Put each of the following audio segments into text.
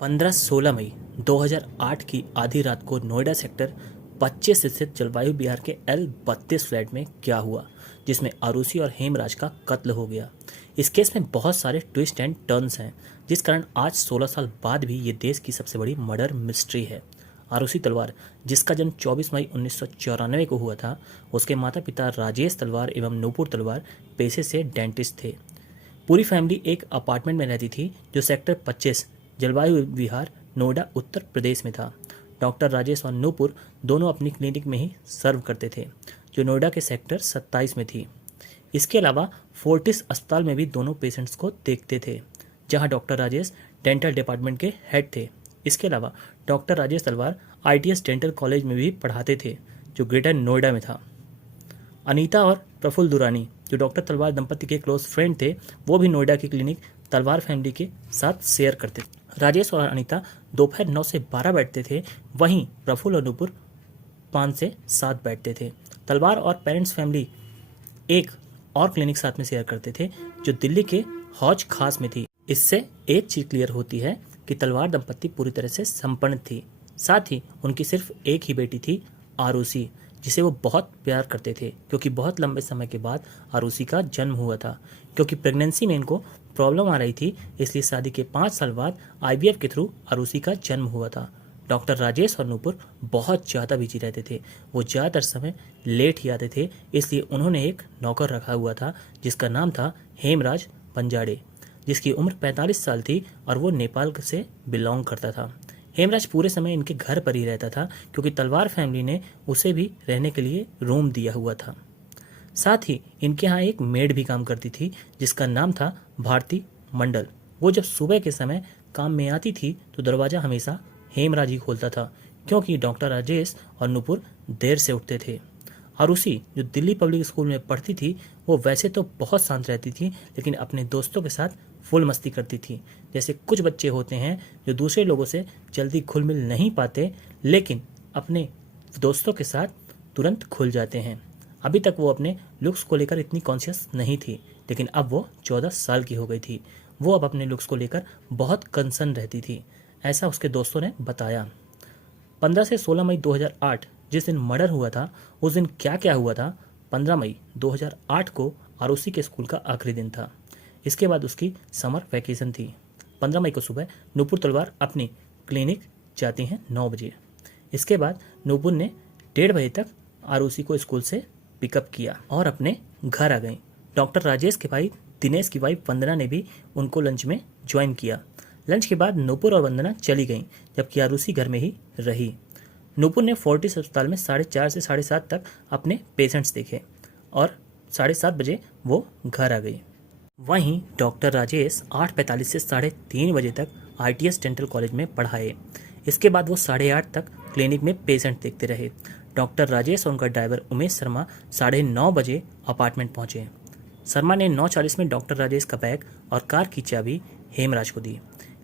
15-16 मई 2008 की आधी रात को नोएडा सेक्टर 25 स्थित जलवायु विहार के L32 फ्लैट में क्या हुआ, जिसमें आरुषि और हेमराज का कत्ल हो गया। इस केस में बहुत सारे ट्विस्ट एंड टर्न्स हैं, जिस कारण आज 16 साल बाद भी ये देश की सबसे बड़ी मर्डर मिस्ट्री है। आरुषि तलवार, जिसका जन्म 24 मई 1994 को हुआ था, उसके माता पिता राजेश तलवार एवं नूपुर तलवार पेशे से डेंटिस्ट थे। पूरी फैमिली एक अपार्टमेंट में रहती थी जो सेक्टर 25 जलवायु विहार नोएडा उत्तर प्रदेश में था। डॉक्टर राजेश और नूपुर दोनों अपनी क्लिनिक में ही सर्व करते थे, जो नोएडा के सेक्टर 27 में थी। इसके अलावा फोर्टिस अस्पताल में भी दोनों पेशेंट्स को देखते थे, जहां डॉक्टर राजेश डेंटल डिपार्टमेंट के हेड थे। इसके अलावा डॉक्टर राजेश तलवार ITS डेंटल कॉलेज में भी पढ़ाते थे, जो ग्रेटर नोएडा में था। अनीता और प्रफुल्ल दुरानी, जो डॉक्टर तलवार दंपति के क्लोज फ्रेंड थे, वो भी नोएडा की क्लिनिक तलवार फैमिली के साथ शेयर करते थे। राजेश और अनीता दोपहर 9 से 12 बैठते थे, वहीं प्रफुल्ल और नूपुर 5 से 7 बैठते थे। तलवार और पेरेंट्स फैमिली एक और क्लिनिक साथ में शेयर करते थे, जो दिल्ली के हौज खास में थी। इससे एक चीज क्लियर होती है कि तलवार दंपति पूरी तरह से संपन्न थी। साथ ही उनकी सिर्फ एक ही बेटी थी, आरुषि, जिसे वो बहुत प्यार करते थे, क्योंकि बहुत लंबे समय के बाद आरुषि का जन्म हुआ था। क्योंकि प्रेगनेंसी में इनको प्रॉब्लम आ रही थी, इसलिए शादी के 5 साल बाद IVF के थ्रू आरुषि का जन्म हुआ था। डॉक्टर राजेश और नूपुर बहुत ज़्यादा बिजी रहते थे, वो ज़्यादातर समय लेट ही आते थे, इसलिए उन्होंने एक नौकर रखा हुआ था जिसका नाम था हेमराज पंजाड़े, जिसकी उम्र 45 साल थी और वो नेपाल से बिलोंग करता था। हेमराज पूरे समय इनके घर पर ही रहता था, क्योंकि तलवार फैमिली ने उसे भी रहने के लिए रूम दिया हुआ था। साथ ही इनके यहाँ एक मेड भी काम करती थी, जिसका नाम था भारती मंडल। वो जब सुबह के समय काम में आती थी तो दरवाज़ा हमेशा हेमराज ही खोलता था, क्योंकि डॉक्टर राजेश और नूपुर देर से उठते थे। आरुषि, जो दिल्ली पब्लिक स्कूल में पढ़ती थी, वो वैसे तो बहुत शांत रहती थी, लेकिन अपने दोस्तों के साथ फुल मस्ती करती थी। जैसे कुछ बच्चे होते हैं जो दूसरे लोगों से जल्दी घुल मिल नहीं पाते, लेकिन अपने दोस्तों के साथ तुरंत खुल जाते हैं। अभी तक वो अपने लुक्स को लेकर इतनी कॉन्शियस नहीं थी, लेकिन अब वो 14 साल की हो गई थी। वो अब अपने लुक्स को लेकर बहुत कंसर्न रहती थी, ऐसा उसके दोस्तों ने बताया। 15 से 16 मई 2008 जिस दिन मर्डर हुआ था, उस दिन क्या क्या हुआ था। 15 मई 2008 को आरुषि के स्कूल का आखिरी दिन था। इसके बाद उसकी समर वैकेशन थी। 15 मई को सुबह नूपुर तलवार अपनी क्लिनिक जाती हैं 9 बजे। इसके बाद नूपुर ने 1:30 बजे तक आरुषि को स्कूल से पिकअप किया और अपने घर आ गई। डॉक्टर राजेश के भाई दिनेश की वाइफ वंदना ने भी उनको लंच में ज्वाइन किया। लंच के बाद नूपुर और वंदना चली गईं, जबकि आरुषि घर में ही रही। नूपुर ने फोर्टिस अस्पताल में 4:30 से 7:30 तक अपने पेशेंट्स देखे और 7:30 बजे वो घर आ गई। वहीं डॉक्टर राजेश 8:45 से 3:30 बजे तक ITS डेंटल कॉलेज में पढ़ाए। इसके बाद वो 8:30 तक क्लिनिक में पेशेंट देखते रहे। डॉक्टर राजेश और उनका ड्राइवर उमेश शर्मा 9:30 बजे अपार्टमेंट पहुंचे। शर्मा ने 9:40 में डॉक्टर राजेश का बैग और कार की चाबी हेमराज को दी।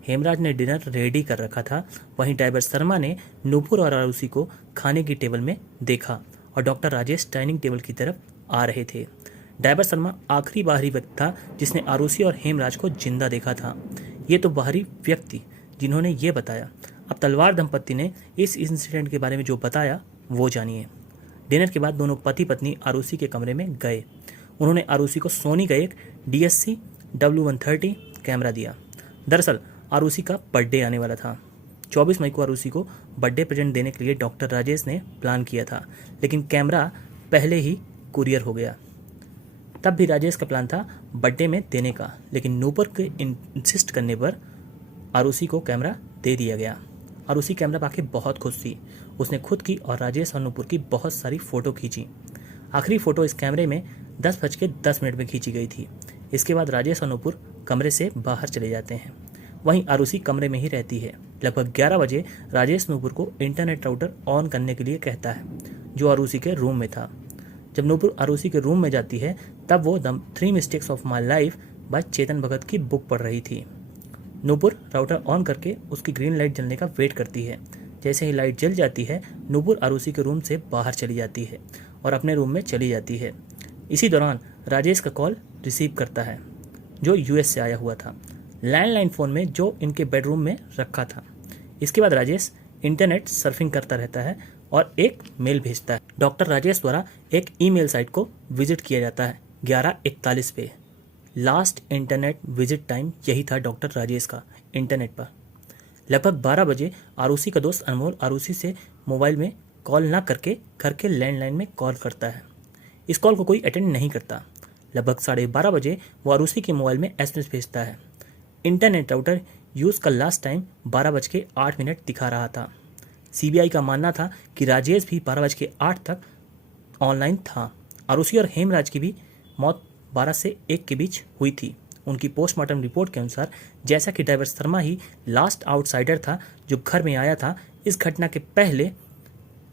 हेमराज ने डिनर रेडी कर रखा था। वहीं ड्राइवर शर्मा ने नूपुर और आरुषि को खाने की टेबल में देखा और डॉक्टर राजेश डाइनिंग टेबल की तरफ आ रहे थे। ड्राइवर शर्मा आखिरी बाहरी व्यक्ति था जिसने आरुषि और हेमराज को जिंदा देखा था। ये तो बाहरी व्यक्ति जिन्होंने ये बताया। अब तलवार दंपति ने इस इंसिडेंट के बारे में जो बताया वो जानिए। डिनर के बाद दोनों पति पत्नी आरुषि के कमरे में गए। उन्होंने आरुषि को सोनी का एक DSC W130 कैमरा दिया। दरअसल आरुषि का बर्थडे आने वाला था। 24 मई को आरुषि को बर्थडे प्रेजेंट देने के लिए डॉक्टर राजेश ने प्लान किया था, लेकिन कैमरा पहले ही कुरियर हो गया। तब भी राजेश का प्लान था बर्थडे में देने का, लेकिन नूपुर के इंसिस्ट करने पर आरुषि को कैमरा दे दिया गया। आरुषि कैमरा पाके बहुत खुश थी। उसने खुद की और राजेश और नूपुर की बहुत सारी फ़ोटो खींची। आखिरी फ़ोटो इस कैमरे में 10:10 में खींची गई थी। इसके बाद राजेश और नूपुर कमरे से बाहर चले जाते हैं। वहीं आरुषि कमरे में ही रहती है। लगभग 11 बजे राजेश नूपुर को इंटरनेट राउटर ऑन करने के लिए कहता है, जो आरुषि के रूम में था। जब नूपुर आरुषि के रूम में जाती है, तब वो the 3 mistakes of my life by Chetan Bhagat की बुक पढ़ रही थी। नूपुर राउटर ऑन करके उसकी ग्रीन लाइट जलने का वेट करती है। जैसे ही लाइट जल जाती है, नूपुर आरुषि के रूम से बाहर चली जाती है और अपने रूम में चली जाती है। इसी दौरान राजेश का कॉल रिसीव करता है, जो US से आया हुआ था। लैंडलाइन फ़ोन में जो इनके बेडरूम में रखा था। इसके बाद राजेश इंटरनेट सर्फिंग करता रहता है और एक मेल भेजता है। डॉक्टर राजेश द्वारा एक ईमेल साइट को विजिट किया जाता है 11:41 पे। लास्ट इंटरनेट विजिट टाइम यही था डॉक्टर राजेश का इंटरनेट पर। लगभग 12 बजे आरुषि का दोस्त अनमोल आरुषि से मोबाइल में कॉल ना करके घर के लैंडलाइन में कॉल करता है। इस कॉल को कोई अटेंड नहीं करता। लगभग 12:30 बजे वो आरुषि के मोबाइल में एसएमएस भेजता है। इंटरनेट राउटर यूज़ का लास्ट टाइम 12:08 दिखा रहा था। सीबीआई का मानना था कि राजेश भी 12:08 तक ऑनलाइन था। आरुषि और हेमराज की भी मौत 12 से 1 के बीच हुई थी। उनकी पोस्टमार्टम रिपोर्ट के अनुसार जैसा कि ड्राइवर शर्मा ही लास्ट आउटसाइडर था जो घर में आया था, इस घटना के पहले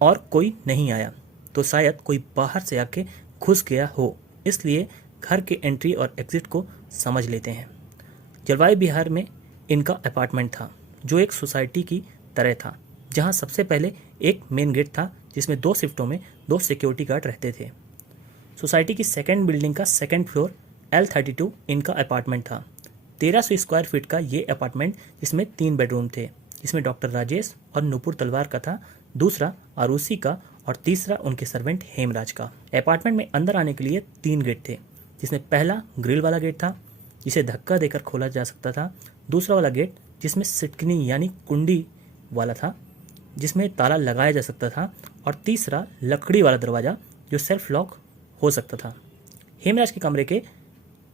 और कोई नहीं आया, तो शायद कोई बाहर से आके घुस गया हो। इसलिए घर के एंट्री और एग्जिट को समझ लेते हैं। जलवायु विहार में इनका अपार्टमेंट था जो एक सोसाइटी की तरह था, जहां सबसे पहले एक मेन गेट था जिसमें 2 शिफ्टों में 2 सिक्योरिटी गार्ड रहते थे। सोसाइटी की सेकंड बिल्डिंग का सेकंड फ्लोर L32 इनका अपार्टमेंट था। 1300 स्क्वायर फीट का ये अपार्टमेंट जिसमें 3 बेडरूम थे, जिसमें डॉक्टर राजेश और नूपुर तलवार का था, दूसरा आरुषि का और तीसरा उनके सर्वेंट हेमराज का। अपार्टमेंट में अंदर आने के लिए 3 गेट थे, जिसमें पहला ग्रिल वाला गेट था जिसे धक्का देकर खोला जा सकता था, दूसरा वाला गेट जिसमें सिटकनी यानी कुंडी वाला था जिसमें ताला लगाया जा सकता था, और तीसरा लकड़ी वाला दरवाज़ा जो सेल्फ लॉक हो सकता था। हेमराज के कमरे के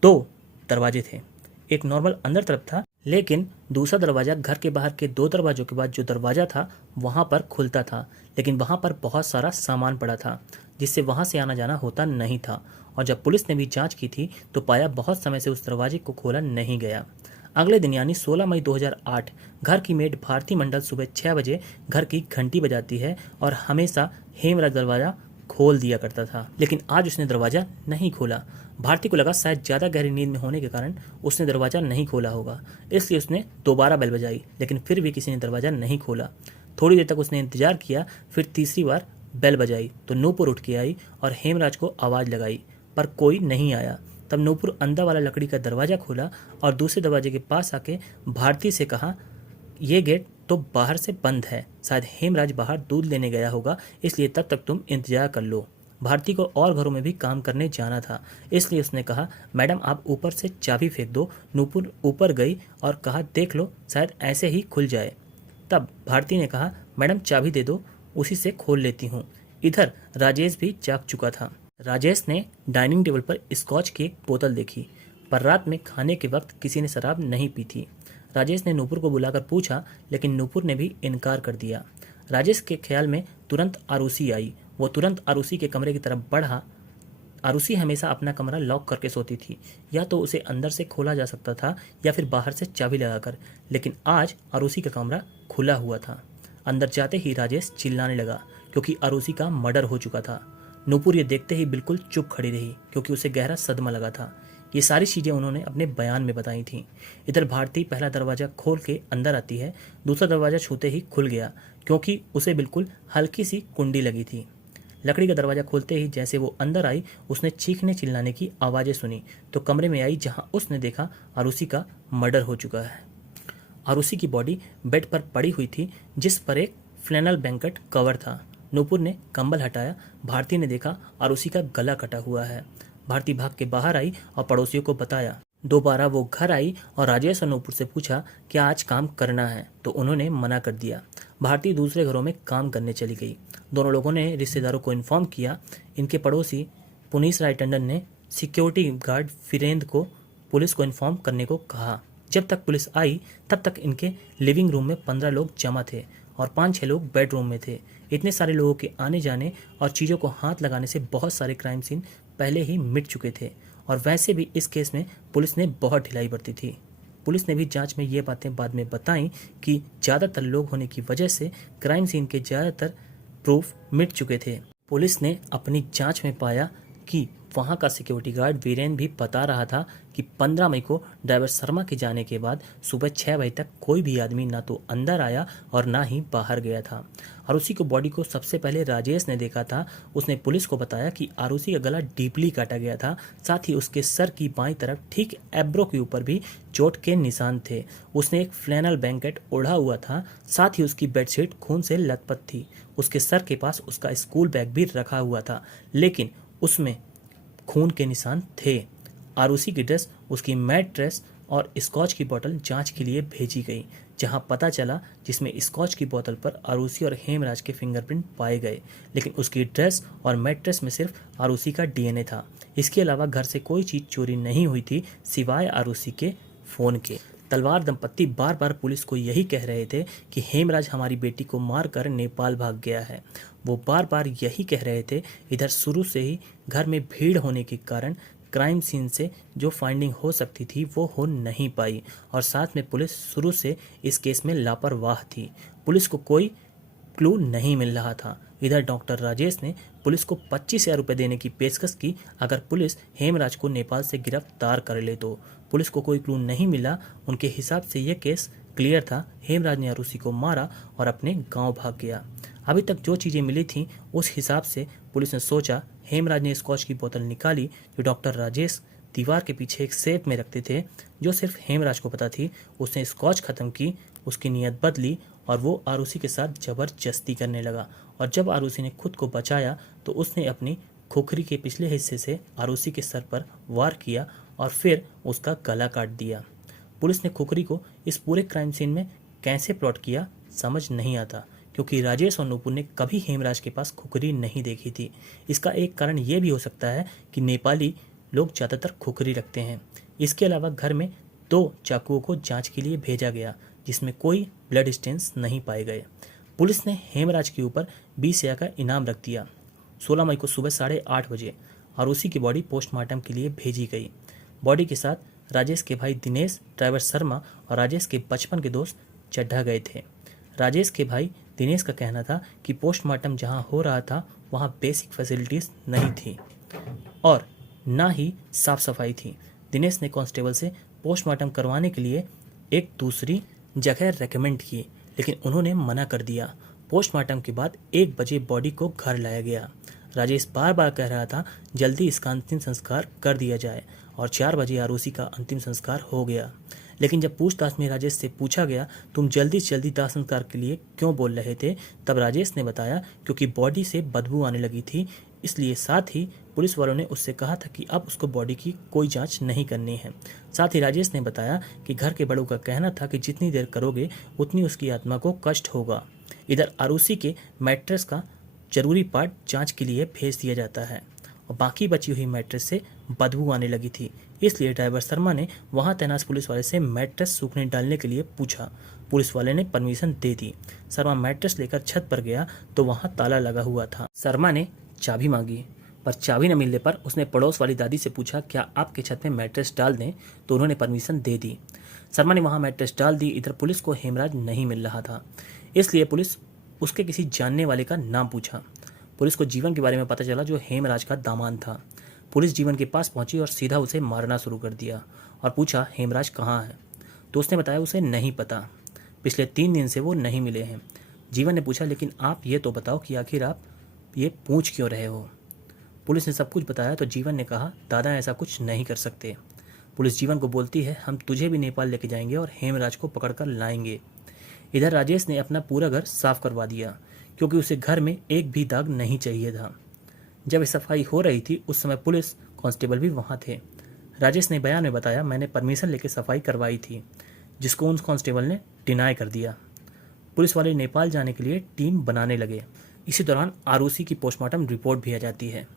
2 दरवाजे थे। एक नॉर्मल अंदर तरफ था, लेकिन दूसरा दरवाज़ा घर के बाहर के 2 दरवाजों के बाद जो दरवाज़ा था वहाँ पर खुलता था, लेकिन वहाँ पर बहुत सारा सामान पड़ा था जिससे वहाँ से आना जाना होता नहीं था। और जब पुलिस ने भी जांच की थी तो पाया बहुत समय से उस दरवाजे को खोला नहीं गया। अगले दिन यानी 16 मई 2008 घर की मेड भारती मंडल सुबह 6 बजे घर की घंटी बजाती है और हमेशा हेमराज दरवाज़ा खोल दिया करता था, लेकिन आज उसने दरवाज़ा नहीं खोला। भारती को लगा शायद ज़्यादा गहरी नींद में होने के कारण उसने दरवाज़ा नहीं खोला होगा, इसलिए उसने दोबारा बेल बजाई, लेकिन फिर भी किसी ने दरवाज़ा नहीं खोला। थोड़ी देर तक उसने इंतजार किया, फिर तीसरी बार बेल बजाई तो नूपुर उठ के आई और हेमराज को आवाज़ लगाई, पर कोई नहीं आया। तब नूपुर अंदर वाला लकड़ी का दरवाज़ा खोला और दूसरे दरवाजे के पास आके भारती से कहा, ये गेट तो बाहर से बंद है, शायद हेमराज बाहर दूध लेने गया होगा, इसलिए तब तक तुम इंतजार कर लो। भारती को और घरों में भी काम करने जाना था, इसलिए उसने कहा, मैडम आप ऊपर से चाबी फेंक दो। नूपुर ऊपर गई और कहा, देख लो शायद ऐसे ही खुल जाए। तब भारती ने कहा, मैडम चाबी दे दो, उसी से खोल लेती हूँ। इधर राजेश भी जाग चुका था। राजेश ने डाइनिंग टेबल पर स्कॉच की एक बोतल देखी, पर रात में खाने के वक्त किसी ने शराब नहीं पी थी। राजेश ने नूपुर को बुलाकर पूछा, लेकिन नूपुर ने भी इनकार कर दिया। राजेश के ख्याल में तुरंत आरुषि आई। वो तुरंत आरुषि के कमरे की तरफ बढ़ा। आरुषि हमेशा अपना कमरा लॉक करके सोती थी, या तो उसे अंदर से खोला जा सकता था या फिर बाहर से चाबी लगाकर, लेकिन आज आरुषि का कमरा खुला हुआ था। अंदर जाते ही राजेश चिल्लाने लगा क्योंकि आरुषि का मर्डर हो चुका था। नूपुर ये देखते ही बिल्कुल चुप खड़ी रही क्योंकि उसे गहरा सदमा लगा था। ये सारी चीज़ें उन्होंने अपने बयान में बताई थीं। इधर भारती पहला दरवाज़ा खोल के अंदर आती है, दूसरा दरवाज़ा छूते ही खुल गया क्योंकि उसे बिल्कुल हल्की सी कुंडी लगी थी। लकड़ी का दरवाज़ा खोलते ही जैसे वो अंदर आई, उसने चीखने चिल्लाने की आवाज़ें सुनी तो कमरे में आई, जहाँ उसने देखा आरुषि का मर्डर हो चुका है। आरुषि की बॉडी बेड पर पड़ी हुई थी जिस पर एक फ्लैनल ब्लैंकेट कवर था। नूपुर ने कंबल हटाया। भारती ने देखा आरुषि का गला कटा हुआ है। भारती भाग के बाहर आई और पड़ोसियों को बताया। दोबारा वो घर आई और राजेश और नूपुर से पूछा कि आज काम करना है, तो उन्होंने मना कर दिया। भारती दूसरे घरों में काम करने चली गई। दोनों लोगों ने रिश्तेदारों को इन्फॉर्म किया। इनके पड़ोसी पुनीश राय टंडन ने सिक्योरिटी गार्ड फिरेंद को पुलिस को इन्फॉर्म करने को कहा। जब तक पुलिस आई तब तक इनके लिविंग रूम में 15 लोग जमा थे और 5-6 लोग बेडरूम में थे। इतने सारे लोगों के आने जाने और चीज़ों को हाथ लगाने से बहुत सारे क्राइम सीन पहले ही मिट चुके थे, और वैसे भी इस केस में पुलिस ने बहुत ढिलाई बरती थी। पुलिस ने भी जांच में ये बातें बाद में बताई कि ज़्यादातर लोग होने की वजह से क्राइम सीन के ज़्यादातर प्रूफ मिट चुके थे। पुलिस ने अपनी जांच में पाया जबकि वहां का सिक्योरिटी गार्ड वीरेन भी बता रहा था कि 15 मई को ड्राइवर शर्मा के जाने के बाद सुबह 6 बजे तक कोई भी आदमी ना तो अंदर आया और ना ही बाहर गया था। आरुषि को बॉडी को सबसे पहले राजेश ने देखा था। उसने पुलिस को बताया कि आरुषि का गला डीपली काटा गया था, साथ ही उसके सर की बाईं तरफ ठीक एब्रो के ऊपर भी चोट के निशान थे। उसने एक फ्लैनल ब्लैंकेट ओढ़ा हुआ था, साथ ही उसकी बेडशीट खून से लथपथ थी। उसके सर के पास उसका स्कूल बैग भी रखा हुआ था, लेकिन उसमें खून के निशान थे। आरुषि की ड्रेस, उसकी मैट ड्रेस और स्कॉच की बोतल जांच के लिए भेजी गई, जहां पता चला जिसमें स्कॉच की बोतल पर आरुषि और हेमराज के फिंगरप्रिंट पाए गए, लेकिन उसकी ड्रेस और मैट ड्रेस में सिर्फ आरुषि का डीएनए था। इसके अलावा घर से कोई चीज़ चोरी नहीं हुई थी सिवाय आरुषि के फ़ोन के। तलवार दंपत्ति बार बार पुलिस को यही कह रहे थे कि हेमराज हमारी बेटी को मारकर नेपाल भाग गया है। वो बार बार यही कह रहे थे। इधर शुरू से ही घर में भीड़ होने के कारण क्राइम सीन से जो फाइंडिंग हो सकती थी वो हो नहीं पाई, और साथ में पुलिस शुरू से इस केस में लापरवाह थी। पुलिस को कोई क्लू नहीं मिल रहा था। इधर डॉक्टर राजेश ने पुलिस को 25,000 रुपये देने की पेशकश की अगर पुलिस हेमराज को नेपाल से गिरफ्तार कर ले तो। पुलिस को कोई क्लू नहीं मिला। उनके हिसाब से यह केस क्लियर था। हेमराज ने आरुषि को मारा और अपने गांव भाग गया। अभी तक जो चीज़ें मिली थीं उस हिसाब से पुलिस ने सोचा। हेमराज ने स्कॉच की बोतल निकाली जो डॉक्टर राजेश दीवार के पीछे एक सेफ में रखते थे, जो सिर्फ हेमराज को पता थी। उसने स्कॉच ख़त्म की, उसकी नीयत बदली और वो आरुषि के साथ ज़बरदस्ती करने लगा। और जब आरुषि ने खुद को बचाया तो उसने अपनी खोखरी के पिछले हिस्से से आरुषि के सर पर वार किया और फिर उसका गला काट दिया। पुलिस ने खोखरी को इस पूरे क्राइम सीन में कैसे प्लॉट किया समझ नहीं आता, क्योंकि राजेश और नुपुर ने कभी हेमराज के पास खुखरी नहीं देखी थी। इसका एक कारण ये भी हो सकता है कि नेपाली लोग ज़्यादातर खुखरी रखते हैं। इसके अलावा घर में 2 चाकुओं को जांच के लिए भेजा गया, जिसमें कोई ब्लड स्टेन्स नहीं पाए गए। पुलिस ने हेमराज के ऊपर 20,000 का इनाम रख दिया। 16 मई को सुबह 8:30 बजे आरुषि की बॉडी पोस्टमार्टम के लिए भेजी गई। बॉडी के साथ राजेश के भाई दिनेश, ड्राइवर शर्मा और राजेश के बचपन के दोस्त चड्ढा गए थे। राजेश के भाई दिनेश का कहना था कि पोस्टमार्टम जहां हो रहा था वहां बेसिक फैसिलिटीज़ नहीं थी और ना ही साफ सफाई थी। दिनेश ने कांस्टेबल से पोस्टमार्टम करवाने के लिए एक दूसरी जगह रेकमेंड की, लेकिन उन्होंने मना कर दिया। पोस्टमार्टम के बाद 1 बजे बॉडी को घर लाया गया। राजेश बार बार कह रहा था जल्दी इसका अंतिम संस्कार कर दिया जाए, और 4 बजे आरुषि का अंतिम संस्कार हो गया। लेकिन जब पूछताछ में राजेश से पूछा गया तुम जल्दी से जल्दी दाह संस्कार के लिए क्यों बोल रहे थे, तब राजेश ने बताया क्योंकि बॉडी से बदबू आने लगी थी इसलिए। साथ ही पुलिस वालों ने उससे कहा था कि अब उसको बॉडी की कोई जांच नहीं करनी है। साथ ही राजेश ने बताया कि घर के बड़ों का कहना था कि जितनी देर करोगे उतनी उसकी आत्मा को कष्ट होगा। इधर आरुषि के मैट्रेस का जरूरी पार्ट जांच के लिए भेज दिया जाता है और बाकी बची हुई मैट्रेस से बदबू आने लगी थी, इसलिए ड्राइवर शर्मा ने वहां तैनात पुलिस वाले से मैट्रेस सूखने डालने के लिए पूछा। पुलिस वाले ने परमिशन दे दी। शर्मा मैट्रेस लेकर छत पर गया तो वहां ताला लगा हुआ था। शर्मा ने चाबी मांगी, पर चाबी न मिलने पर उसने पड़ोस वाली दादी से पूछा क्या आपके छत में मैट्रेस डाल दें, तो उन्होंने परमिशन दे दी। शर्मा ने वहां मैट्रेस डाल दी। इधर पुलिस को हेमराज नहीं मिल रहा था, इसलिए पुलिस उसके किसी जानने वाले का नाम पूछा। पुलिस को जीवन के बारे में पता चला जो हेमराज का दामाद था। पुलिस जीवन के पास पहुंची और सीधा उसे मारना शुरू कर दिया और पूछा हेमराज कहाँ है, तो उसने बताया उसे नहीं पता, पिछले 3 दिन से वो नहीं मिले हैं। जीवन ने पूछा लेकिन आप ये तो बताओ कि आखिर आप ये पूछ क्यों रहे हो। पुलिस ने सब कुछ बताया तो जीवन ने कहा दादा ऐसा कुछ नहीं कर सकते। पुलिस जीवन को बोलती है हम तुझे भी नेपाल लेके जाएंगे और हेमराज को पकड़ कर लाएंगे। इधर राजेश ने अपना पूरा घर साफ करवा दिया क्योंकि उसे घर में एक भी दाग नहीं चाहिए था। जब सफाई हो रही थी उस समय पुलिस कांस्टेबल भी वहां थे। राजेश ने बयान में बताया मैंने परमिशन लेकर सफाई करवाई थी, जिसको उन कांस्टेबल ने डिनाई कर दिया। पुलिस वाले नेपाल जाने के लिए टीम बनाने लगे। इसी दौरान आरुषि की पोस्टमार्टम रिपोर्ट भी आ जाती है,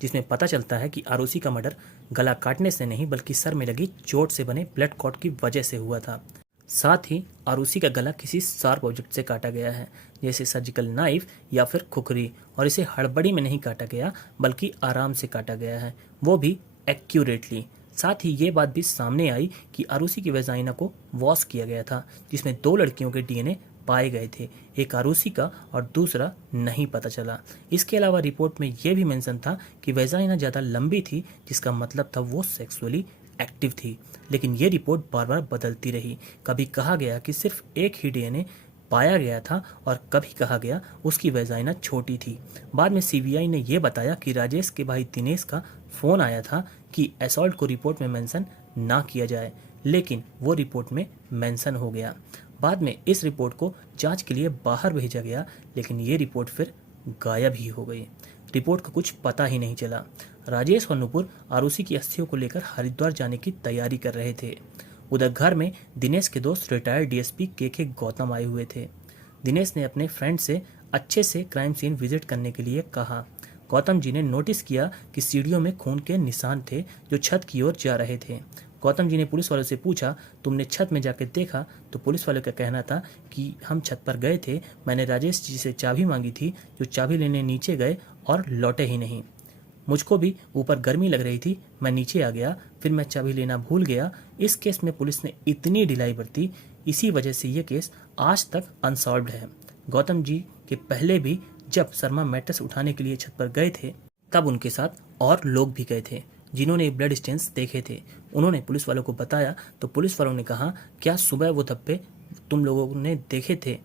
जिसमें पता चलता है कि आरुषि का मर्डर गला काटने से नहीं बल्कि सर में लगी चोट से बने ब्लड क्लॉट की वजह से हुआ था। साथ ही आरुषि का गला किसी शार्प ऑब्जेक्ट से काटा गया है, जैसे सर्जिकल नाइफ या फिर खुखरी, और इसे हड़बड़ी में नहीं काटा गया बल्कि आराम से काटा गया है, वो भी एक्यूरेटली। साथ ही ये बात भी सामने आई कि आरुषि की वेजाइना को वॉश किया गया था, जिसमें 2 लड़कियों के डीएनए पाए गए थे, एक आरूसी का और दूसरा नहीं पता चला। इसके अलावा रिपोर्ट में यह भी मेंशन था कि वेजाइना ज़्यादा लंबी थी, जिसका मतलब था वो सेक्सुअली एक्टिव थी। लेकिन ये रिपोर्ट बार बार बदलती रही। कभी कहा गया कि सिर्फ एक ही डीएनए पाया गया था और कभी कहा गया उसकी वेजाइना छोटी थी। बाद में सीबीआई ने यह बताया कि राजेश के भाई दिनेश का फ़ोन आया था कि असॉल्ट को रिपोर्ट में मेंशन ना किया जाए, लेकिन वो रिपोर्ट में मेंशन हो गया। बाद में इस रिपोर्ट को जांच के लिए बाहर भेजा गया, लेकिन ये रिपोर्ट फिर गायब ही हो गई। रिपोर्ट का कुछ पता ही नहीं चला। राजेश और नुपुर आरूसी की अस्थियों को लेकर हरिद्वार जाने की तैयारी कर रहे थे। उधर घर में दिनेश के दोस्त रिटायर्ड डीएसपी के गौतम आए हुए थे। दिनेश ने अपने फ्रेंड से अच्छे से क्राइम सीन विजिट करने के लिए कहा। गौतम जी ने नोटिस किया कि सीढ़ियों में खून के निशान थे जो छत की ओर जा रहे थे। गौतम जी ने पुलिस वालों से पूछा, तुमने छत में जाकर देखा? तो पुलिस वालों का कहना था कि हम छत पर गए थे, मैंने राजेश जी से चाबी मांगी थी, जो चाबी लेने नीचे गए और लौटे ही नहीं। मुझको भी ऊपर गर्मी लग रही थी, मैं नीचे आ गया, फिर मैं चाबी लेना भूल गया। इस केस में पुलिस ने इतनी ढिलाई बरती, इसी वजह से ये केस आज तक अनसॉल्व्ड है। गौतम जी के पहले भी जब शर्मा मैट्रेस उठाने के लिए छत पर गए थे, तब उनके साथ और लोग भी गए थे जिन्होंने ब्लड स्टेन्स देखे थे। उन्होंने पुलिस वालों को बताया तो पुलिस वालों ने कहा, क्या सुबह वो धब्बे तुम लोगों ने देखे थे?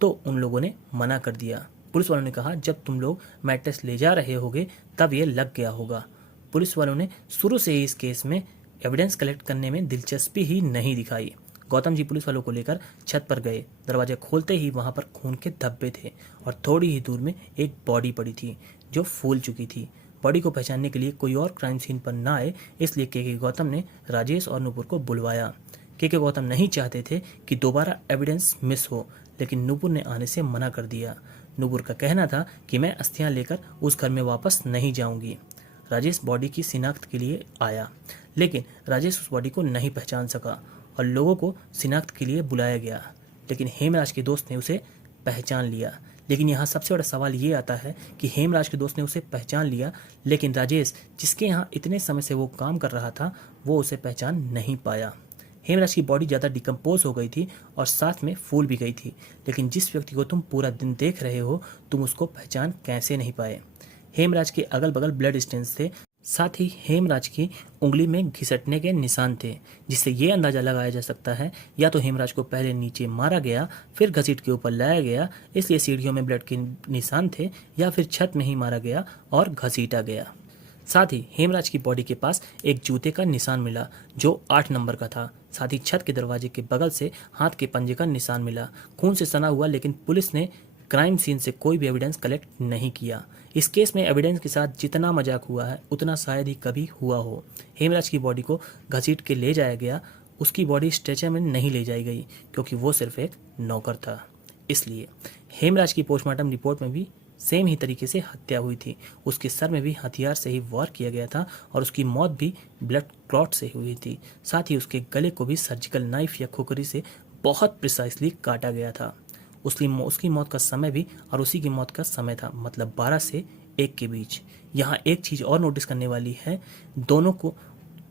तो उन लोगों ने मना कर दिया। पुलिस वालों ने कहा, जब तुम लोग मैट्रेस ले जा रहे होगे तब ये लग गया होगा। पुलिस वालों ने शुरू से ही इस केस में एविडेंस कलेक्ट करने में दिलचस्पी ही नहीं दिखाई। गौतम जी पुलिस वालों को लेकर छत पर गए। दरवाजा खोलते ही वहां पर खून के धब्बे थे और थोड़ी ही दूर में एक बॉडी पड़ी थी जो फूल चुकी थी। बॉडी को पहचानने के लिए कोई और क्राइम सीन पर ना आए, इसलिए के गौतम ने राजेश और नुपुर को बुलवाया। के गौतम नहीं चाहते थे कि दोबारा एविडेंस मिस हो, लेकिन नुपुर ने आने से मना कर दिया। नुपुर का कहना था कि मैं अस्थियां लेकर उस घर में वापस नहीं जाऊंगी। राजेश बॉडी की शिनाख्त के लिए आया, लेकिन राजेश उस बॉडी को नहीं पहचान सका और लोगों को शिनाख्त के लिए बुलाया गया, लेकिन हेमराज के दोस्त ने उसे पहचान लिया। लेकिन यहाँ सबसे बड़ा सवाल ये आता है कि हेमराज के दोस्त ने उसे पहचान लिया, लेकिन राजेश जिसके यहाँ इतने समय से वो काम कर रहा था, वो उसे पहचान नहीं पाया। हेमराज की बॉडी ज़्यादा डिकम्पोज हो गई थी और साथ में फूल भी गई थी, लेकिन जिस व्यक्ति को तुम पूरा दिन देख रहे हो, तुम उसको पहचान कैसे नहीं पाए? हेमराज के अगल बगल ब्लड स्टेन्स थे, साथ ही हेमराज की उंगली में घिसटने के निशान थे, जिससे ये अंदाजा लगाया जा सकता है या तो हेमराज को पहले नीचे मारा गया फिर घसीट के ऊपर लाया गया, इसलिए सीढ़ियों में ब्लड के निशान थे, या फिर छत में ही मारा गया और घसीटा गया। साथ ही हेमराज की बॉडी के पास एक जूते का निशान मिला जो 8 नंबर का था। साथ ही छत के दरवाजे के बगल से हाथ के पंजे का निशान मिला। खून से सना हुआ, लेकिन पुलिस ने क्राइम सीन से कोई भी एविडेंस कलेक्ट नहीं किया। इस केस में एविडेंस के साथ जितना मजाक हुआ है उतना शायद ही कभी हुआ हो। हेमराज की बॉडी को घसीट के ले जाया गया, उसकी बॉडी स्ट्रेचर में नहीं ले जाई गई क्योंकि वो सिर्फ एक नौकर था। इसलिए हेमराज की पोस्टमार्टम रिपोर्ट में भी सेम ही तरीके से हत्या हुई थी। उसके सर में भी हथियार से ही वार किया गया था और उसकी मौत भी ब्लड क्लॉट से हुई थी। साथ ही उसके गले को भी सर्जिकल नाइफ या खोखरी से बहुत प्रिसाइसली काटा गया था। उसकी मौत का समय भी और उसी की मौत का समय था, मतलब 12 से 1 के बीच। यहाँ एक चीज़ और नोटिस करने वाली है, दोनों को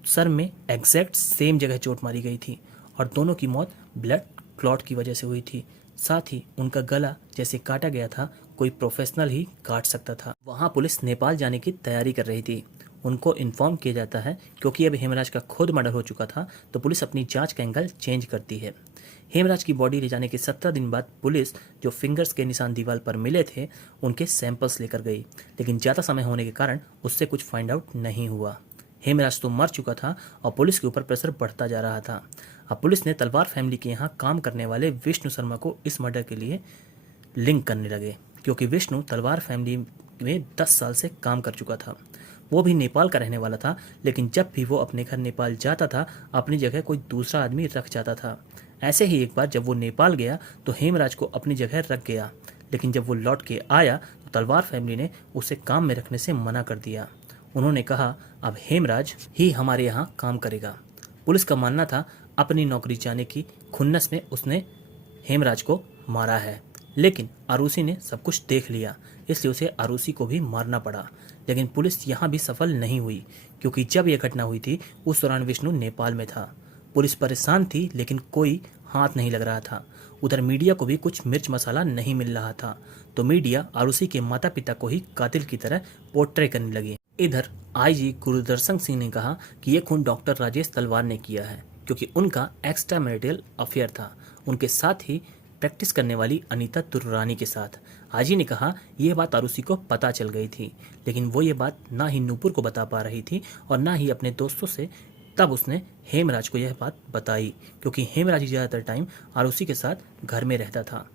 सर में एग्जैक्ट सेम जगह चोट मारी गई थी और दोनों की मौत ब्लड क्लॉट की वजह से हुई थी। साथ ही उनका गला जैसे काटा गया था, कोई प्रोफेशनल ही काट सकता था। वहाँ पुलिस नेपाल जाने की तैयारी कर रही थी। उनको इन्फॉर्म किया जाता है क्योंकि अब हेमराज का खुद मर्डर हो चुका था, तो पुलिस अपनी जांच का एंगल चेंज करती है। हेमराज की बॉडी ले जाने के 17 दिन बाद पुलिस जो फिंगर्स के निशान दीवार पर मिले थे उनके सैंपल्स लेकर गई, लेकिन ज़्यादा समय होने के कारण उससे कुछ फाइंड आउट नहीं हुआ। हेमराज तो मर चुका था और पुलिस के ऊपर प्रेशर बढ़ता जा रहा था। अब पुलिस ने तलवार फैमिली के यहाँ काम करने वाले विष्णु शर्मा को इस मर्डर के लिए लिंक करने लगे, क्योंकि विष्णु तलवार फैमिली में 10 साल से काम कर चुका था। वो भी नेपाल का रहने वाला था, लेकिन जब भी वो अपने घर नेपाल जाता था, अपनी जगह कोई दूसरा आदमी रख जाता था। ऐसे ही एक बार जब वो नेपाल गया तो हेमराज को अपनी जगह रख गया, लेकिन जब वो लौट के आया तो तलवार फैमिली ने उसे काम में रखने से मना कर दिया। उन्होंने कहा, अब हेमराज ही हमारे यहाँ काम करेगा। पुलिस का मानना था अपनी नौकरी जाने की खुन्नस में उसने हेमराज को मारा है, लेकिन आरूसी ने सब कुछ देख लिया, इसलिए उसे आरूसी को भी मारना पड़ा। लेकिन पुलिस यहाँ भी सफल नहीं हुई, क्योंकि जब यह घटना हुई थी उस दौरान विष्णु नेपाल में था। पुलिस परेशान थी, लेकिन कोई हाथ नहीं लग रहा था। उधर मीडिया को भी कुछ मिर्च मसाला नहीं मिल रहा था, तो मीडिया आरुषि के माता पिता को ही कातिल की तरह पोर्ट्रे करने लगी। इधर आईजी गुरुदर्शन सिंह ने कहा कि ये खून डॉक्टर राजेश तलवार ने किया है, क्योंकि उनका एक्स्ट्रा मैरिटल अफेयर था उनके साथ ही प्रैक्टिस करने वाली अनीता दुर्रानी के साथ। आईजी ने कहा यह बात आरुषि को पता चल गई थी, लेकिन वो ये बात ना ही नूपुर को बता पा रही थी और ना ही अपने दोस्तों से। तब उसने हेमराज को यह बात बताई, क्योंकि हेमराज ही ज़्यादातर टाइम आरुषि के साथ घर में रहता था।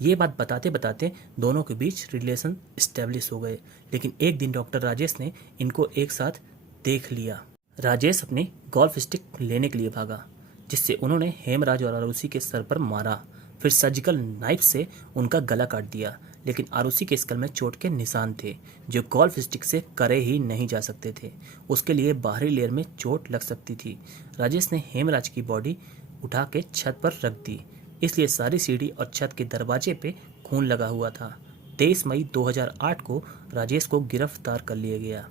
ये बात बताते बताते दोनों के बीच रिलेशन इस्टेब्लिश हो गए, लेकिन एक दिन डॉक्टर राजेश ने इनको एक साथ देख लिया। राजेश अपने गोल्फ स्टिक लेने के लिए भागा, जिससे उन्होंने हेमराज और आरुषि के सर पर मारा, फिर सर्जिकल नाइफ से उनका गला काट दिया। लेकिन आरुषि के स्कल में चोट के निशान थे, जो गोल्फ स्टिक से करे ही नहीं जा सकते थे। उसके लिए बाहरी लेयर में चोट लग सकती थी। राजेश ने हेमराज की बॉडी उठा के छत पर रख दी, इसलिए सारी सीढ़ी और छत के दरवाजे पे खून लगा हुआ था। 23 मई 2008 को राजेश को गिरफ्तार कर लिया गया,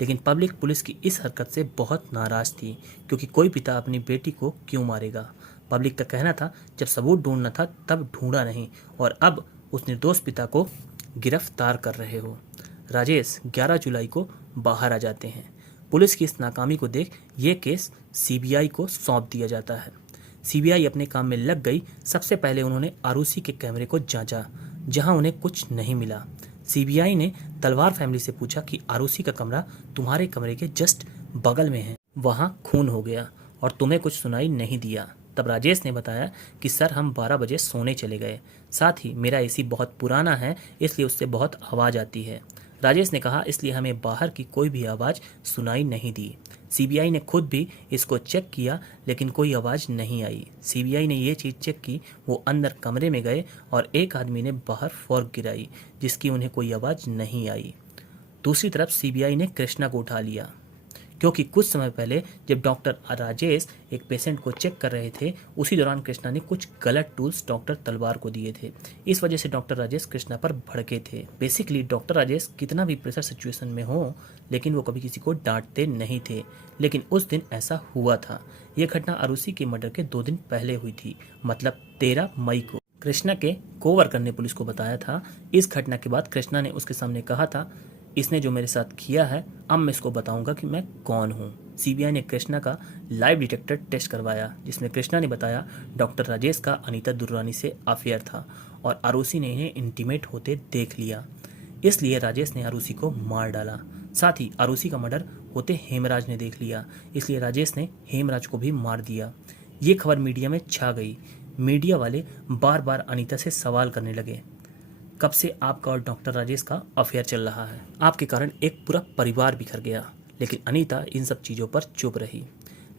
लेकिन पब्लिक पुलिस की इस हरकत से बहुत नाराज थी, क्योंकि कोई पिता अपनी बेटी को क्यों मारेगा। पब्लिक का कहना था जब सबूत ढूंढना था तब ढूंढा नहीं, और अब उस निर्दोष पिता को गिरफ्तार कर रहे हो। राजेश 11 जुलाई को बाहर आ जाते हैं। पुलिस की इस नाकामी को देख ये केस सीबीआई को सौंप दिया जाता है। सीबीआई अपने काम में लग गई। सबसे पहले उन्होंने आरुषि के कैमरे को जांचा, जहां उन्हें कुछ नहीं मिला। सीबीआई ने तलवार फैमिली से पूछा कि आरुषि का कमरा तुम्हारे कमरे के जस्ट बगल में है, वहां खून हो गया और तुम्हें कुछ सुनाई नहीं दिया। तब राजेश ने बताया कि सर हम 12 बजे सोने चले गए, साथ ही मेरा एसी बहुत पुराना है इसलिए उससे बहुत आवाज़ आती है। राजेश ने कहा इसलिए हमें बाहर की कोई भी आवाज़ सुनाई नहीं दी। सीबीआई ने खुद भी इसको चेक किया, लेकिन कोई आवाज़ नहीं आई। सीबीआई ने ये चीज़ चेक की, वो अंदर कमरे में गए और एक आदमी ने बाहर फोर्क गिराई, जिसकी उन्हें कोई आवाज़ नहीं आई। दूसरी तरफ सीबीआई ने कृष्णा को उठा लिया, क्योंकि कुछ समय पहले जब डॉक्टर राजेश एक पेशेंट को चेक कर रहे थे, उसी दौरान कृष्णा ने कुछ गलत टूल्स डॉक्टर तलवार को दिए थे। इस वजह से डॉक्टर राजेश कृष्णा पर भड़के थे। बेसिकली डॉक्टर राजेश कितना भी प्रेशर सिचुएशन में हो, लेकिन वो कभी किसी को डांटते नहीं थे, लेकिन उस दिन ऐसा हुआ था। यह घटना आरुषि के मर्डर के 2 दिन पहले हुई थी, मतलब 13 मई को। कृष्णा के कोवर्कर ने पुलिस को बताया था। इस घटना के बाद कृष्णा ने उसके सामने कहा था इसने जो मेरे साथ किया है, अब मैं इसको बताऊंगा कि मैं कौन हूँ। सीबीआई ने कृष्णा का लाइव डिटेक्टर टेस्ट करवाया, जिसमें कृष्णा ने बताया डॉक्टर राजेश का अनीता दुर्रानी से अफेयर था और आरुषि ने इन्हें इंटीमेट होते देख लिया, इसलिए राजेश ने आरुषि को मार डाला। साथ ही आरुषि का मर्डर होते हेमराज ने देख लिया, इसलिए राजेश ने हेमराज को भी मार दिया। ये खबर मीडिया में छा गई। मीडिया वाले बार बार अनीता से सवाल करने लगे, कब से आपका और डॉक्टर राजेश का अफेयर चल रहा है? आपके कारण एक पूरा परिवार बिखर गया। लेकिन अनीता इन सब चीज़ों पर चुप रही।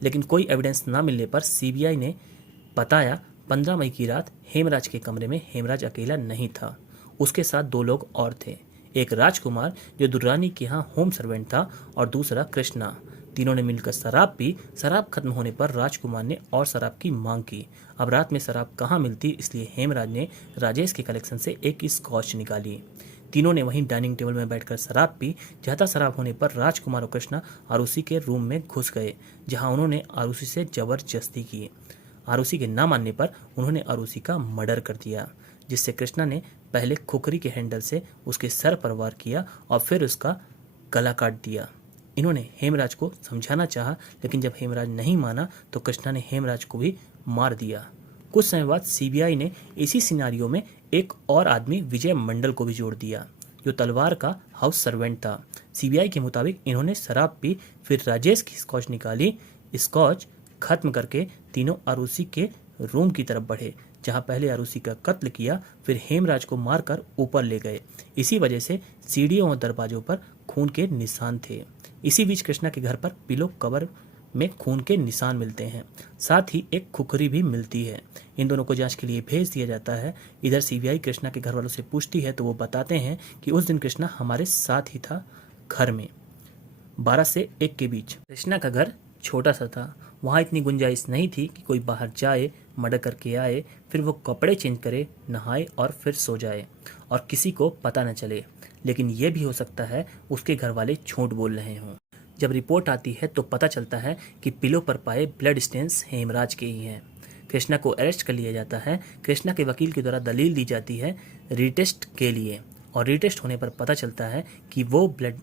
लेकिन कोई एविडेंस ना मिलने पर सीबीआई ने बताया 15 मई की रात हेमराज के कमरे में हेमराज अकेला नहीं था, उसके साथ 2 लोग और थे। एक राजकुमार जो दुर्रानी के यहाँ होम सर्वेंट था और दूसरा कृष्णा। तीनों ने मिलकर शराब पी। शराब खत्म होने पर राजकुमार ने और शराब की मांग की। अब रात में शराब कहाँ मिलती, इसलिए हेमराज ने राजेश के कलेक्शन से एक स्कॉच निकाली। तीनों ने वहीं डाइनिंग टेबल में बैठकर शराब पी। ज़्यादा शराब होने पर राजकुमार और कृष्णा आरुषि के रूम में घुस गए, जहां उन्होंने आरुषि से जबरदस्ती की। आरुषि के ना मानने पर उन्होंने आरुषि का मर्डर कर दिया, जिससे कृष्णा ने पहले खुकरी के हैंडल से उसके सर पर वार किया और फिर उसका गला काट दिया। इन्होंने हेमराज को समझाना चाहा, लेकिन जब हेमराज नहीं माना तो कृष्णा ने हेमराज को भी मार दिया। कुछ समय बाद सीबीआई ने इसी सिनारियो में एक और आदमी विजय मंडल को भी जोड़ दिया, जो तलवार का हाउस सर्वेंट था। सीबीआई के मुताबिक इन्होंने शराब पी, फिर राजेश की स्कॉच निकाली। स्कॉच खत्म करके तीनों आरुषि के रूम की तरफ बढ़े, जहां पहले आरुषि का कत्ल किया, फिर हेमराज को मारकर ऊपर ले गए। इसी वजह से सीढ़ियों और दरवाजों पर खून के निशान थे। इसी बीच कृष्णा के घर पर पिलो कवर में खून के निशान मिलते हैं, साथ ही एक खुखरी भी मिलती है। इन दोनों को जांच के लिए भेज दिया जाता है। इधर सीबीआई कृष्णा के घर वालों से पूछती है तो वो बताते हैं कि उस दिन कृष्णा हमारे साथ ही था घर में, 12 से 1 के बीच। कृष्णा का घर छोटा सा था, वहाँ इतनी गुंजाइश नहीं थी कि कोई बाहर जाए, मर्डर करके आए, फिर वो कपड़े चेंज करे, नहाए और फिर सो जाए और किसी को पता न चले। लेकिन ये भी हो सकता है उसके घर वाले झूठ बोल रहे हों। जब रिपोर्ट आती है तो पता चलता है कि पिलो पर पाए ब्लड स्टेन्स हेमराज के ही हैं। कृष्णा को अरेस्ट कर लिया जाता है। कृष्णा के वकील के द्वारा दलील दी जाती है रीटेस्ट के लिए, और रीटेस्ट होने पर पता चलता है कि वो ब्लड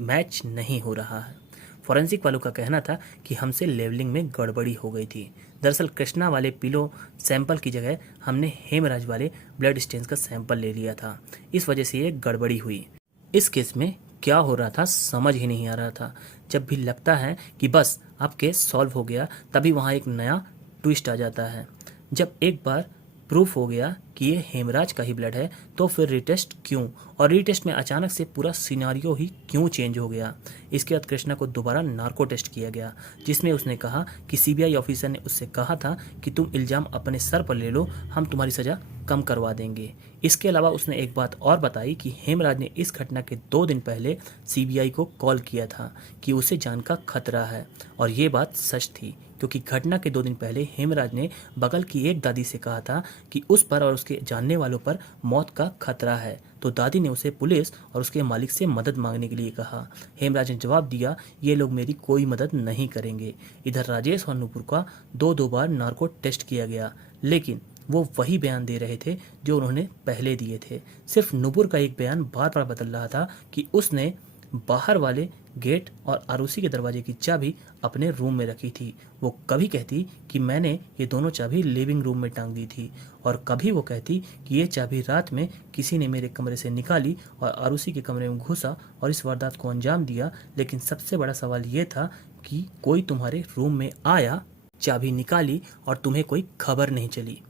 मैच नहीं हो रहा है। फॉरेंसिक वालों का कहना था कि हमसे लेवलिंग में गड़बड़ी हो गई थी। दरअसल कृष्णा वाले पिलो सैंपल की जगह हमने हेमराज वाले ब्लड स्टेन्स का सैंपल ले लिया था, इस वजह से ये गड़बड़ी हुई। इस केस में क्या हो रहा था समझ ही नहीं आ रहा था। जब भी लगता है कि बस अब केस सॉल्व हो गया, तभी वहाँ एक नया ट्विस्ट आ जाता है। जब एक बार प्रूफ हो गया कि ये हेमराज का ही ब्लड है, तो फिर रीटेस्ट क्यों, और रीटेस्ट में अचानक से पूरा सिनारियो ही क्यों चेंज हो गया। इसके बाद कृष्णा को दोबारा नार्को टेस्ट किया गया, जिसमें उसने कहा कि सीबीआई ऑफिसर ने उससे कहा था कि तुम इल्ज़ाम अपने सर पर ले लो, हम तुम्हारी सज़ा कम करवा देंगे। इसके अलावा उसने एक बात और बताई कि हेमराज ने इस घटना के 2 दिन पहले सीबीआई को कॉल किया था कि उसे जान का खतरा है, और ये बात सच थी, क्योंकि घटना के 2 दिन पहले हेमराज ने बगल की एक दादी से कहा था कि उस पर और उसके जानने वालों पर मौत का खतरा है। तो दादी ने उसे पुलिस और उसके मालिक से मदद मांगने के लिए कहा। हेमराज ने जवाब दिया, ये लोग मेरी कोई मदद नहीं करेंगे। इधर राजेश और नुपुर का 2 बार नार्को टेस्ट किया गया, लेकिन वो वही बयान दे रहे थे जो उन्होंने पहले दिए थे। सिर्फ नुपुर का एक बयान बार बार बदल रहा था कि उसने बाहर वाले गेट और आरूसी के दरवाजे की चाबी अपने रूम में रखी थी। वो कभी कहती कि मैंने ये दोनों चाबी लिविंग रूम में टांग दी थी, और कभी वो कहती कि ये चाबी रात में किसी ने मेरे कमरे से निकाली और आरूसी के कमरे में घुसा और इस वारदात को अंजाम दिया। लेकिन सबसे बड़ा सवाल ये था कि कोई तुम्हारे रूम में आया, चाबी निकाली और तुम्हें कोई खबर नहीं चली।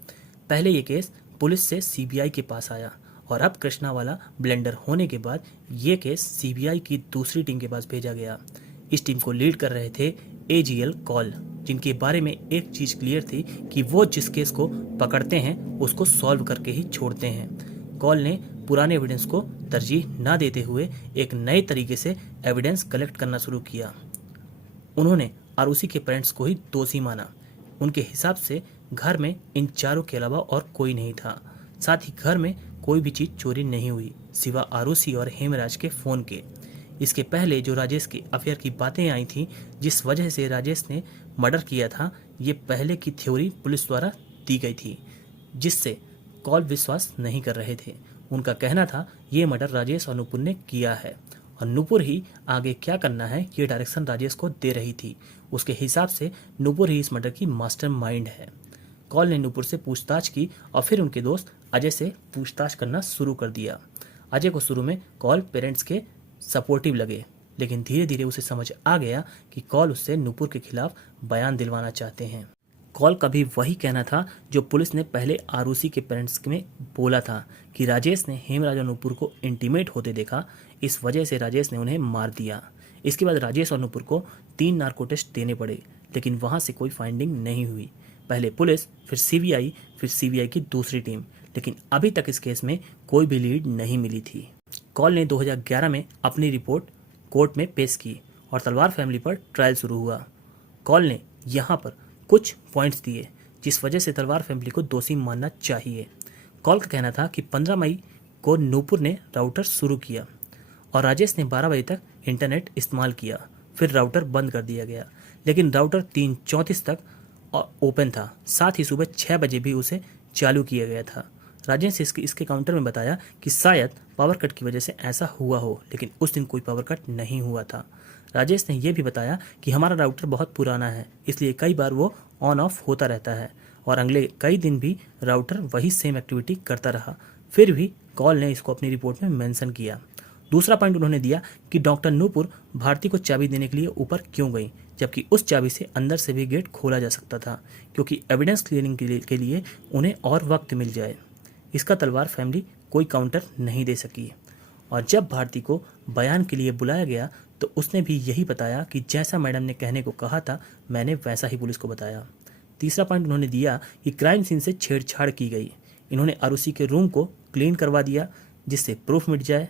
पहले ये केस पुलिस से सीबीआई के पास आया, और अब कृष्णा वाला ब्लेंडर होने के बाद ये केस सीबीआई की दूसरी टीम के पास भेजा गया। इस टीम को लीड कर रहे थे एजीएल कॉल, जिनके बारे में एक चीज़ क्लियर थी कि वो जिस केस को पकड़ते हैं उसको सॉल्व करके ही छोड़ते हैं। कॉल ने पुराने एविडेंस को तरजीह न देते हुए एक नए तरीके से एविडेंस कलेक्ट करना शुरू किया। उन्होंने आरूसी के पेरेंट्स को ही दोषी माना। उनके हिसाब से घर में इन चारों के अलावा और कोई नहीं था। साथ ही घर में कोई भी चीज़ चोरी नहीं हुई सिवा आरूसी और हेमराज के फ़ोन के। इसके पहले जो राजेश के अफेयर की बातें आई थी, जिस वजह से राजेश ने मर्डर किया था, ये पहले की थ्योरी पुलिस द्वारा दी गई थी, जिससे कॉल विश्वास नहीं कर रहे थे। उनका कहना था ये मर्डर राजेश और नुपुर ने किया है, और नुपुर ही आगे क्या करना है ये डायरेक्शन राजेश को दे रही थी। उसके हिसाब से नुपुर ही इस मर्डर की मास्टरमाइंड है। कॉल ने नुपुर से पूछताछ की और फिर उनके दोस्त अजय से पूछताछ करना शुरू कर दिया। अजय को शुरू में कॉल पेरेंट्स के सपोर्टिव लगे, लेकिन धीरे धीरे उसे समझ आ गया कि कॉल उससे नुपुर के खिलाफ बयान दिलवाना चाहते हैं। कॉल का भी वही कहना था जो पुलिस ने पहले आरूसी के पेरेंट्स में बोला था कि राजेश ने हेमराज और नुपुर को इंटीमेट होते देखा, इस वजह से राजेश ने उन्हें मार दिया। इसके बाद राजेश और नुपुर को 3 नार्को टेस्ट देने पड़े, लेकिन वहाँ से कोई फाइंडिंग नहीं हुई। पहले पुलिस, फिर सीबीआई की दूसरी टीम, लेकिन अभी तक इस केस में कोई भी लीड नहीं मिली थी। कॉल ने 2011 में अपनी रिपोर्ट कोर्ट में पेश की और तलवार फैमिली पर ट्रायल शुरू हुआ। कॉल ने यहाँ पर कुछ पॉइंट्स दिए जिस वजह से तलवार फैमिली को दोषी मानना चाहिए। कॉल का कहना था कि 15 मई को नूपुर ने राउटर शुरू किया और राजेश ने 12 बजे तक इंटरनेट इस्तेमाल किया, फिर राउटर बंद कर दिया गया, लेकिन राउटर 3:34 तक ओपन था। साथ ही सुबह 6 बजे भी उसे चालू किया गया था। राजेश ने इसके काउंटर में बताया कि शायद पावर कट की वजह से ऐसा हुआ हो, लेकिन उस दिन कोई पावर कट नहीं हुआ था। राजेश ने यह भी बताया कि हमारा राउटर बहुत पुराना है, इसलिए कई बार वो ऑन ऑफ होता रहता है और अगले कई दिन भी राउटर वही सेम एक्टिविटी करता रहा। फिर भी कॉल ने इसको अपनी रिपोर्ट में मेंशन किया। दूसरा पॉइंट उन्होंने दिया कि डॉक्टर नूपुर भारती को चाबी देने के लिए ऊपर क्यों गई, जबकि उस चाबी से अंदर से भी गेट खोला जा सकता था, क्योंकि एविडेंस क्लियरिंग के लिए उन्हें और वक्त मिल जाए। इसका तलवार फैमिली कोई काउंटर नहीं दे सकी और जब भारती को बयान के लिए बुलाया गया तो उसने भी यही बताया कि जैसा मैडम ने कहने को कहा था मैंने वैसा ही पुलिस को बताया। तीसरा पॉइंट उन्होंने दिया कि क्राइम सीन से छेड़छाड़ की गई। इन्होंने आरुषि के रूम को क्लीन करवा दिया जिससे प्रूफ मिट जाए।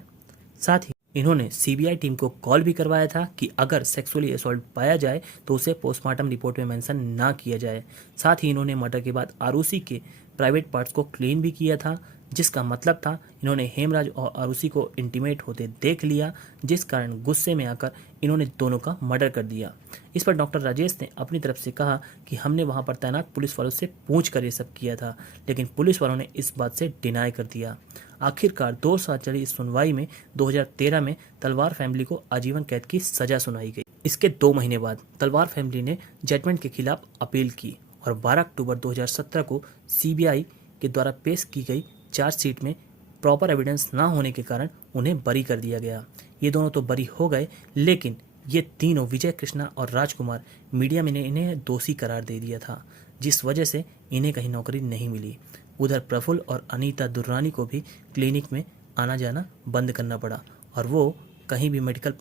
साथ ही इन्होंने सीबीआई टीम को कॉल भी करवाया था कि अगर सेक्सुअली असॉल्ट पाया जाए तो उसे पोस्टमार्टम रिपोर्ट में मेंशन ना किया जाए। साथ ही इन्होंने मर्डर के बाद आरुषि के प्राइवेट पार्ट्स को क्लीन भी किया था। जिसका मतलब था इन्होंने हेमराज और आरुषि को इंटीमेट होते देख लिया, जिस कारण गुस्से में आकर इन्होंने दोनों का मर्डर कर दिया। इस पर डॉक्टर राजेश ने अपनी तरफ से कहा कि हमने वहां पर तैनात पुलिस वालों से पूछ कर ये सब किया था, लेकिन पुलिस वालों ने इस बात से डिनाई कर दिया। आखिरकार 2 साल चली इस सुनवाई में 2013 में तलवार फैमिली को आजीवन कैद की सजा सुनाई गई। इसके 2 महीने बाद तलवार फैमिली ने जजमेंट के खिलाफ अपील की और 12 अक्टूबर 2017 को सीबीआई के द्वारा पेश की गई चार्जशीट में प्रॉपर एविडेंस ना होने के कारण उन्हें बरी कर दिया गया। ये दोनों तो बरी हो गए, लेकिन ये तीनों विजय कृष्णा और राजकुमार मीडिया में इन्हें दोषी करार दे दिया था, जिस वजह से इन्हें कहीं नौकरी नहीं मिली। उधर प्रफुल्ल और अनीता दुर्रानी को भी क्लिनिक में आना जाना बंद करना पड़ा और वो कहीं भी मेडिकल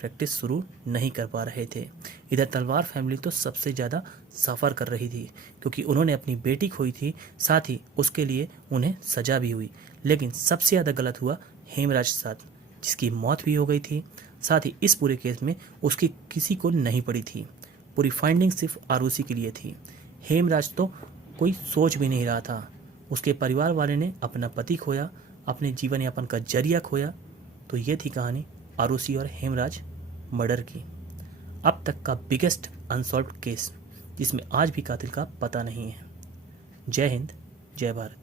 प्रैक्टिस शुरू नहीं कर पा रहे थे। इधर तलवार फैमिली तो सबसे ज़्यादा सफ़र कर रही थी, क्योंकि उन्होंने अपनी बेटी खोई थी, साथ ही उसके लिए उन्हें सज़ा भी हुई। लेकिन सबसे ज़्यादा गलत हुआ हेमराज के साथ, जिसकी मौत भी हो गई थी। साथ ही इस पूरे केस में उसकी किसी को नहीं पड़ी थी। पूरी फाइंडिंग सिर्फ आरुषि के लिए थी। हेमराज तो कोई सोच भी नहीं रहा था। उसके परिवार वाले ने अपना पति खोया, अपने जीवन यापन का जरिया खोया। तो ये थी कहानी आरुषि और हेमराज मर्डर की। अब तक का बिगेस्ट अनसॉल्व्ड केस, जिसमें आज भी कातिल का पता नहीं है। जय हिंद, जय भारत।